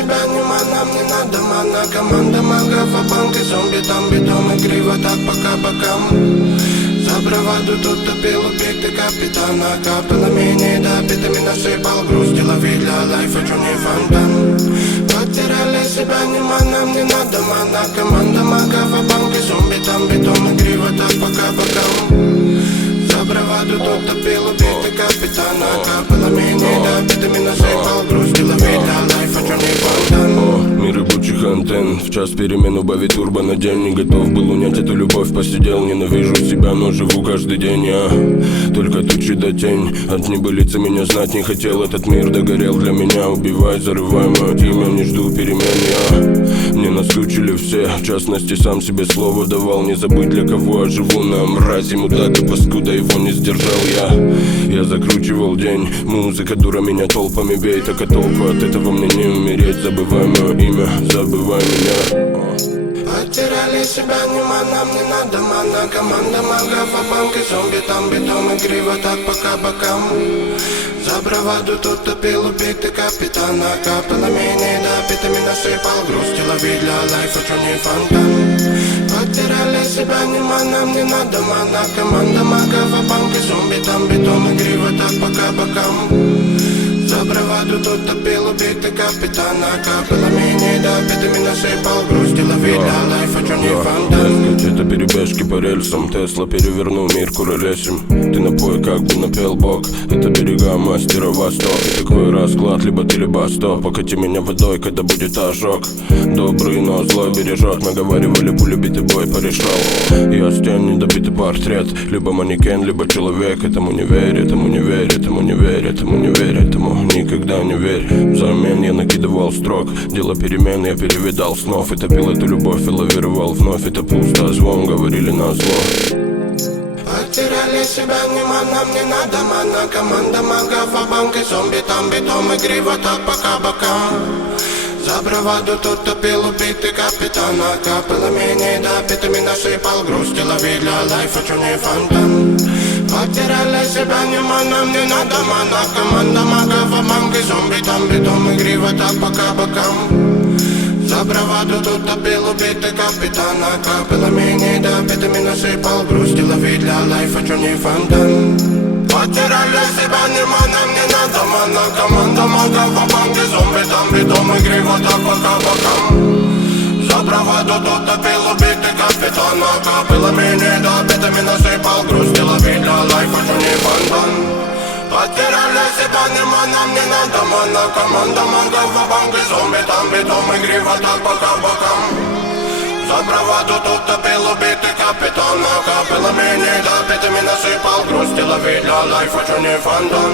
себя нема, нам не надо мана. Команда магов, а банк и зомби, там бетон и криво, так пока бокам. За браваду тут топил убитый капитана. Капало менее добитыми насыпал грусти. Лови для лайфа, чё не фонтан. Потеряли себя нема, нам не надо мана. Команда магов, а банк и зомби, там бетон и криво, так пока бокам. За браваду тут топил убитый капитана. Капало менее добитыми насыпал грусти. Лови для лайфа, чё не фонтан. Мир рабочих антенн, в час перемен убавить турбо на день. Не готов был унять эту любовь, посидел. Ненавижу себя, но живу каждый день я. Только тучи да тень, от небылицы меня знать не хотел. Этот мир догорел для меня, убивай, зарывай мое имя. Не жду перемен я. Мне наскучили все, в частности сам себе слово давал. Не забыть для кого я живу, на мрази мудак и паскуда, его не сдержал я. Я закручивал день, музыка дура меня толпами бей. Так а толку от этого мне не умереть. Забывай мое имя, забывай меня. Потеряли себя нема, нам не надо мана. Команда магов, а банк и зомби, там бетон и криво, так пока бокам. За браваду тут топил убитый капитана. Капало менее добитыми насыпал грусти. Лови для лайфа, чё не фонтан. Потеряли себя нема, нам не надо мана. Команда магов, а банк и зомби, там бетон и криво, так пока бокам. За браваду тут топил убитый капитана. Капало менее добитыми насыпал грусти. Лови для лайфа, чё не фонтан. Это перебежки по рельсам, Тесла перевернул мир куролесим. Ты напой, как бы напел Бог. Это берега мастера Восток. И такой расклад, либо ты, либо стоп. Покати меня водой, когда будет ожог. Добрый, но злой бережет. Наговаривали, пуля битый бой порешал. Я стен, недобитый портрет. Либо манекен, либо человек. Этому не верь, этому не верь, этому не верь, этому не верь, этому никогда не верь. Взамен я накидывал строк. Дело перемен, я перевидал снов. И топил эту любовь и лавировал вновь. Это пусто, звон, говорили на зло. Потеряли себя нема, нам не надо мана. Команда магов, а банк и зомби, там бетон и криво, так пока бокам. За браваду тут топил убитый капитана. Капало менее добитыми насыпал грусти. Лови для лайфа, чё не фонтан. Потеряли себя нема, нам не надо мана. Команда магов, а банк и зомби, там бетон и криво, так пока бокам. За браваду тут топил убитый капитана. Капало менее добитыми насыпал грусти. Лови для лайфа, чё не фонтан. Потеряли себя нема, нам не надо мана. Команда магов, а банк и зомби, там бетон и криво, так пока бокам. За браваду тут топил убитый капитана. Капало менее добитыми насыпал грусти. Лови для лайфа, чё не фонтан. Потеряли себя нема, нам не надо мана. Команда магов, а банк и зомби, там бетон и криво, так пока бокам. За браваду тут топил убитый капитана. Капало менее добитыми насыпал грусти. Лови для лайфа, чё не фонтан.